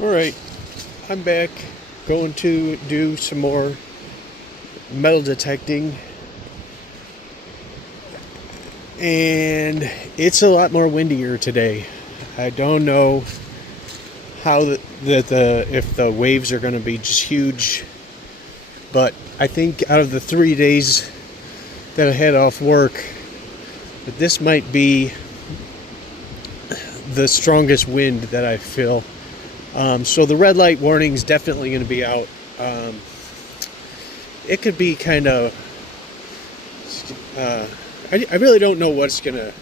Alright, I'm back. Going to do some more metal detecting. And it's a lot more windier today. I don't know how if the waves are going to be just huge. But I think out of the 3 days that I had off work, that this might be the strongest wind that I feel. So the red light warning is definitely going to be out. It could be kind of... I really don't know what's going to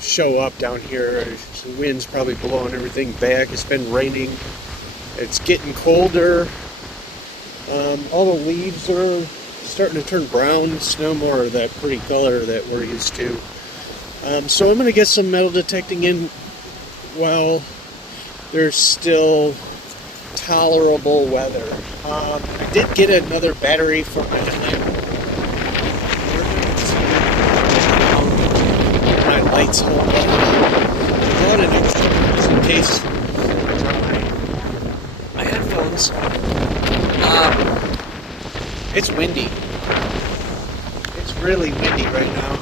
show up down here. The wind's probably blowing everything back. It's been raining. It's getting colder. All the leaves are starting to turn brown. It's no more of that pretty color that we're used to. So I'm going to get some metal detecting in while there's still tolerable weather. I did get another battery for my lamp. My lights hold up. I brought an extra just in case my headphones. It's windy. It's really windy right now.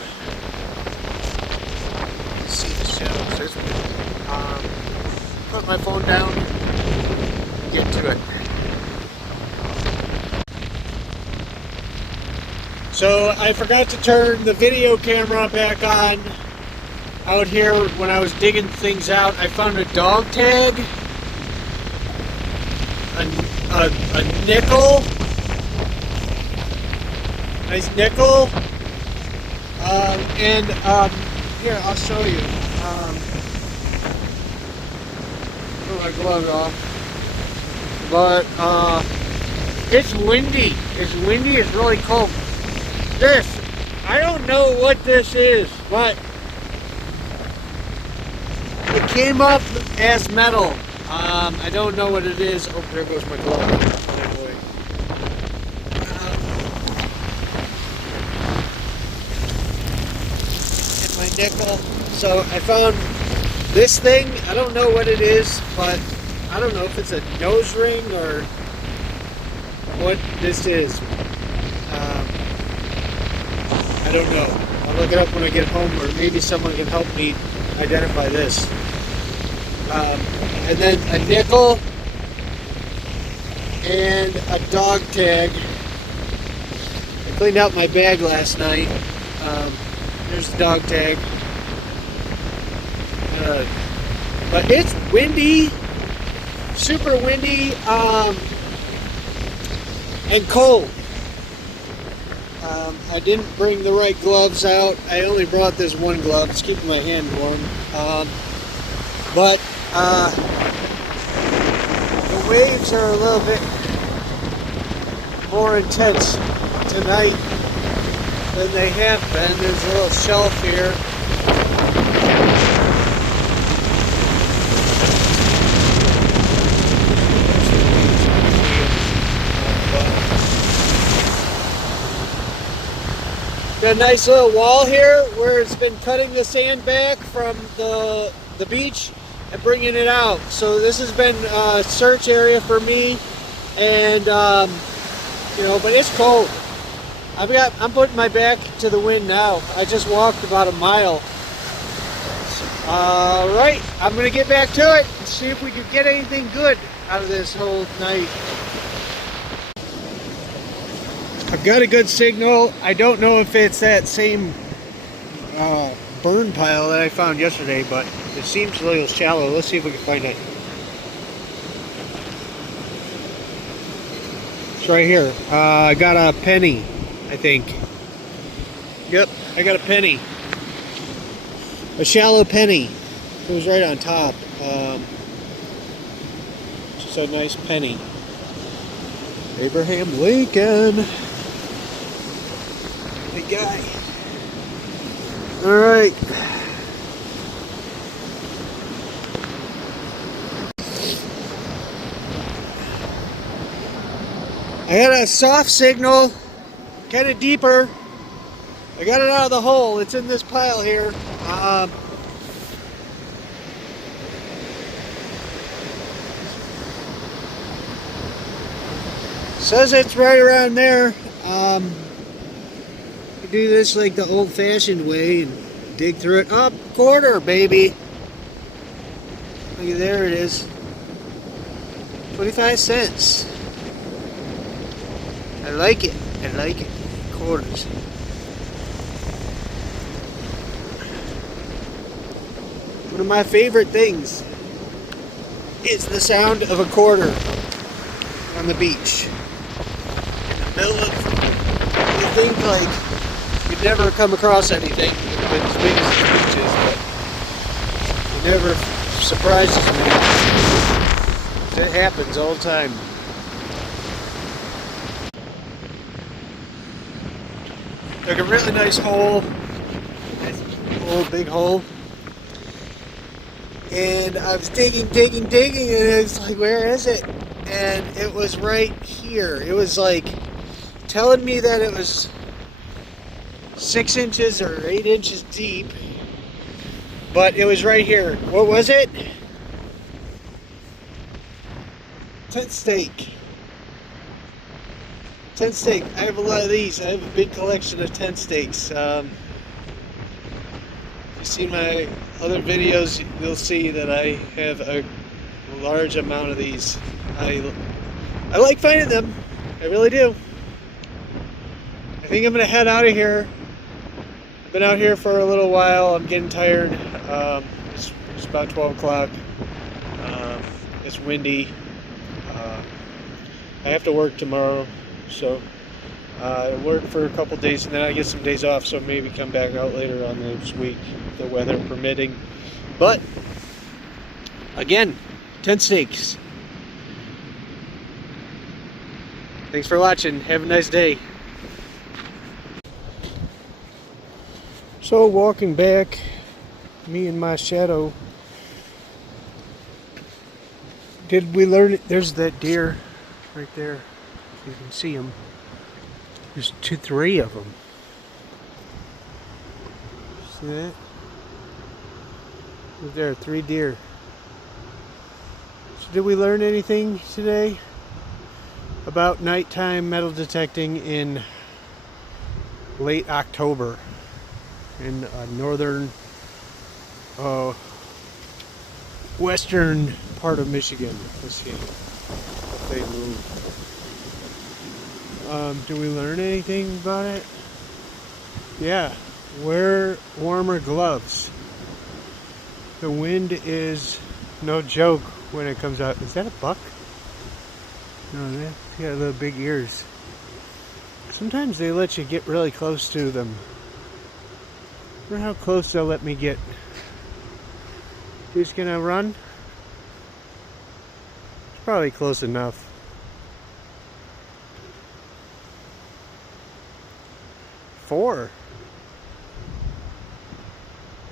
See the shadows. There's wind. Put my phone down. Get to it. So I forgot to turn the video camera back on out here when I was digging things out. I found a dog tag, a nickel, nice nickel, and here I'll show you. Put my gloves off, but it's windy. It's windy. It's really cold. I don't know what this is, but it came up as metal. I don't know what it is. Oh, there goes my glove. Oh boy. And my nickel. So I found this thing. I don't know what it is, but I don't know if it's a nose ring or what this is. I don't know. I'll look it up when I get home, or maybe someone can help me identify this. And then a nickel and a dog tag. I cleaned out my bag last night. There's the dog tag. But it's windy, super windy, and cold. I didn't bring the right gloves out. I only brought this one glove. It's keeping my hand warm. But the waves are a little bit more intense tonight than they have been. There's a little shelf here. Got a nice little wall here where it's been cutting the sand back from the beach and bringing it out. So this has been a search area for me, and but it's cold. I'm putting my back to the wind now. I just walked about a mile. All right, I'm gonna get back to it and see if we can get anything good out of this whole night. I've got a good signal. I don't know if it's that same burn pile that I found yesterday, but it seems a little shallow. Let's see if we can find it. It's right here. I got a penny, I think. Yep, I got a penny. A shallow penny. It was right on top. Just a nice penny. Abraham Lincoln. Big guy. All right. I got a soft signal, kind of deeper. I got it out of the hole. It's in this pile here. Says it's right around there. You do this like the old-fashioned way and dig through it. Up, quarter, baby. Look at there it is. 25 cents. I like it. I like it. Quarters. One of my favorite things is the sound of a quarter on the beach. In the middle of, you think like you'd never come across anything as big as this beach is, but it never surprises me. It happens all the time. Like a really nice hole, nice old big hole. And I was digging, and it was like, where is it? And it was right here. It was like telling me that it was 6 inches or 8 inches deep, but it was right here. What was it? Tent stake. Tent stake. I have a lot of these. I have a big collection of tent stakes. If you see my other videos, you'll see that I have a large amount of these. I like finding them. I really do. I think I'm going to head out of here. I've been out here for a little while. I'm getting tired. It's about 12 o'clock. It's windy. I have to work tomorrow, so I work for a couple days and then I get some days off, so maybe come back out later on this week, the weather permitting. But again, tent stakes. Thanks for watching. Have a nice day. So walking back, me and my shadow. Did we learn it? There's that deer right there. You can see him. There's 3 of them. See that? Right there, 3 deer. So did we learn anything today about nighttime metal detecting in late October in northern western part of Michigan? Let's see if they move. Do we learn anything about it? Yeah, wear warmer gloves. The wind is no joke when it comes out. Is that a buck? No, they got little big ears. Sometimes they let you get really close to them. I wonder how close they'll let me get. Who's gonna run? It's probably close enough. 4.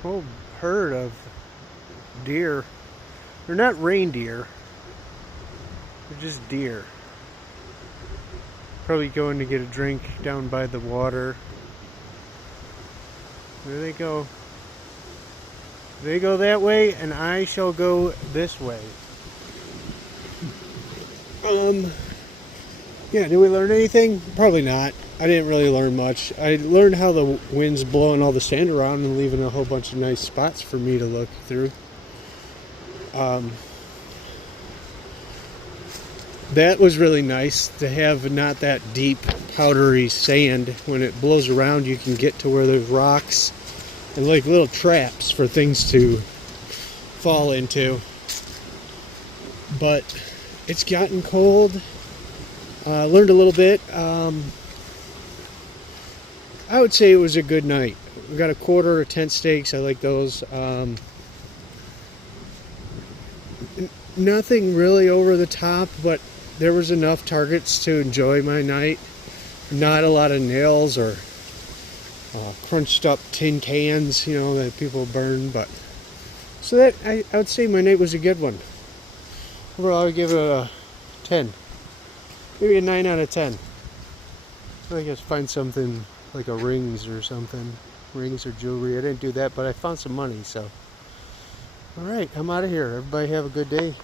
Whole herd of deer. They're not reindeer. They're just deer. Probably going to get a drink down by the water. There they go. They go that way, and I shall go this way. Yeah, did we learn anything? Probably not. I didn't really learn much. I learned how the wind's blowing all the sand around and leaving a whole bunch of nice spots for me to look through. That was really nice to have not that deep powdery sand. When it blows around, you can get to where there's rocks and like little traps for things to fall into. But it's gotten cold. Learned a little bit. I would say it was a good night. We got a quarter of tent stakes. I like those. Nothing really over the top, but there was enough targets to enjoy my night. Not a lot of nails or crunched up tin cans, you know, that people burn. But so that I would say my night was a good one. Overall, I would give it a 10. Maybe a 9 out of 10. I guess find something like a rings or something. Rings or jewelry. I didn't do that, but I found some money, so. Alright, I'm out of here. Everybody have a good day.